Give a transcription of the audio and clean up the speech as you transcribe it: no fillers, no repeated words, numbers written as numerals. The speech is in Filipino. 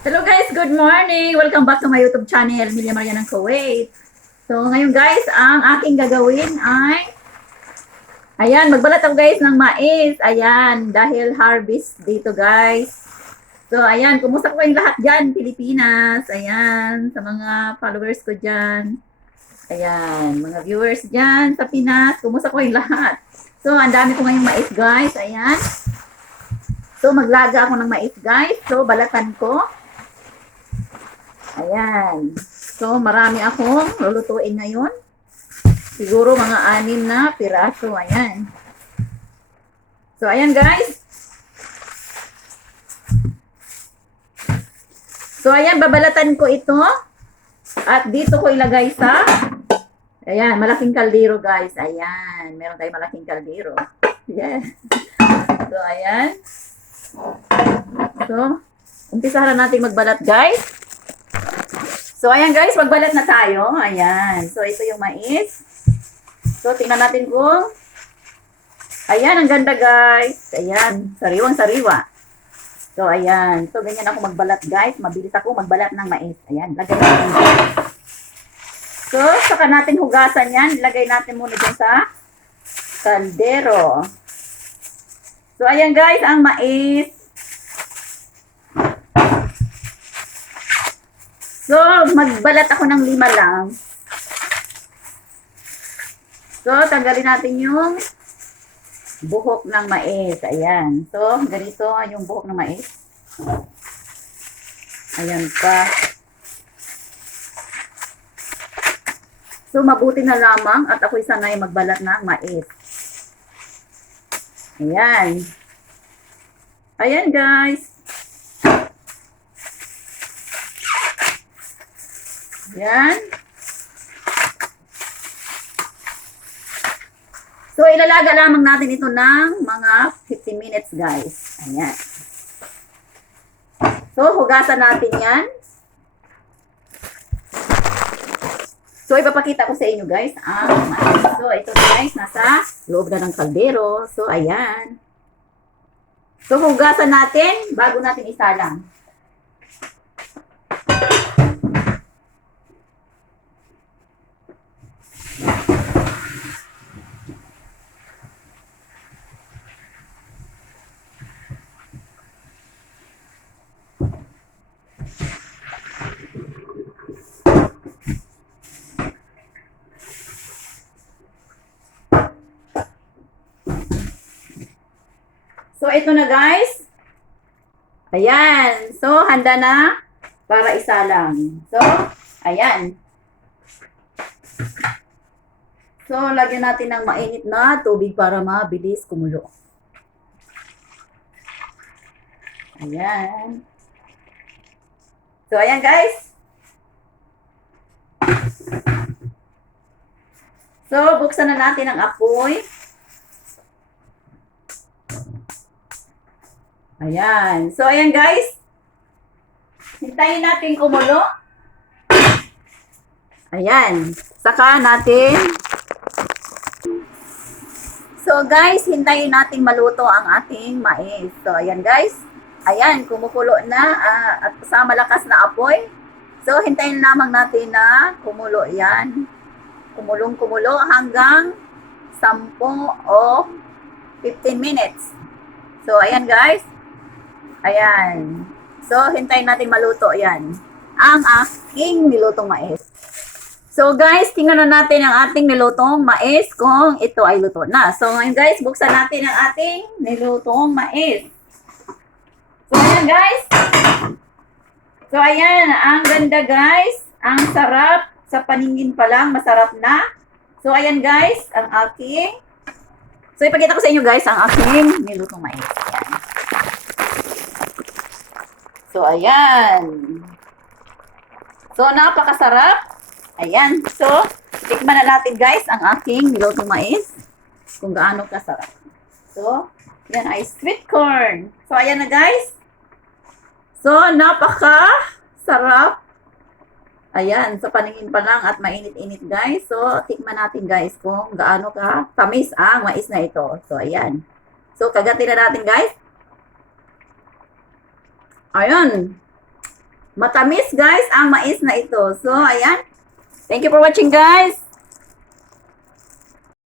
Hello guys, good morning! Welcome back to my YouTube channel, Milya Maria ng Kuwait. So ngayon guys, ang aking gagawin ay, ayan, magbalat ako guys ng mais. Ayan, dahil harvest dito guys. So ayan, kumusta ko kayong lahat dyan, Pilipinas. Ayan, sa mga followers ko dyan. Ayan, mga viewers dyan sa Pinas, kumusta ko kayong lahat. So ang dami ko ngayong mais guys, ayan. So maglaga ako ng mais guys. So balatan ko. Ayan. So, marami akong lulutuin ngayon. Siguro mga 6 na piraso. Ayan. So, ayan guys. So, ayan, babalatan ko ito. At dito ko ilagay sa, ayan, malaking kaldero guys. Ayan. Meron tayong malaking kaldero. Yes. So, ayan. So, umpisahan natin magbalat guys. So, ayan guys, magbalat na tayo. Ayan. So, ito yung mais. So, tingnan natin kung, ayan, ang ganda guys. Ayan, sariwang-sariwa. So, ayan. So, ganyan ako magbalat guys. Mabilis ako magbalat ng mais. Ayan, lagay natin dyan. So, saka natin hugasan yan. Lagay natin muna dyan sa kaldero. So, ayan guys, ang mais. So, magbalat ako ng 5 lang. So, tanggalin natin yung buhok ng mais. Ayan. So, ganito yung buhok ng mais. Ayan pa. So, mabuti na lamang at ako'y sanay magbalat ng mais. Ayan. Ayan, guys. Yan. So, ilalaga lamang natin ito ng mga 15 minutes, guys. Ayan. So, hugasan natin yan. So, ipapakita ko sa inyo, guys, ang mais. So, ito, guys, nasa loob na ng kaldero. So, ayan. So, hugasan natin bago natin isalang. So, ito na guys. Ayan. So, handa na para isalang. So, ayan. So, lagyan natin ng mainit na tubig para mabilis kumulo. Ayan. So, ayan guys. So, buksan na natin ang apoy. Ayan. So, ayan guys. Hintayin natin kumulo. Ayan. Saka natin. So, guys, hintayin natin maluto ang ating mais. So, ayan guys. Ayan, kumukulo na at sa malakas na apoy. So, hintayin lamang natin na kumulo yan. Kumulong-kumulo hanggang 10 o 15 minutes. So, ayan guys. Ayan. So, hintayin natin maluto yan. Ang aking nilutong mais. So, guys, tingnan na natin ang ating nilutong mais kung ito ay luto na. So, ngayon guys, buksan natin ang ating nilutong mais. So, ayan guys. So, ayan. Ang ganda guys. Ang sarap. Sa paningin pa lang, masarap na. So, ayan guys, ang aking. So, ipakita ko sa inyo guys ang aking nilutong mais. Ayan. So, ayan. So, napakasarap. Ayan. So, tikman na natin guys ang aking nilutong mais. Kung gaano kasarap. So, yan ay sweet corn. So, ayan na guys. So, napakasarap. Ayan. Sa paningin pa lang at mainit-init guys. So, tikman natin guys kung gaano ka tamis ang mais na ito. So, ayan. So, kagatin na natin guys. Ayan. Matamis guys ang mais na ito. So, ayan. Thank you for watching guys.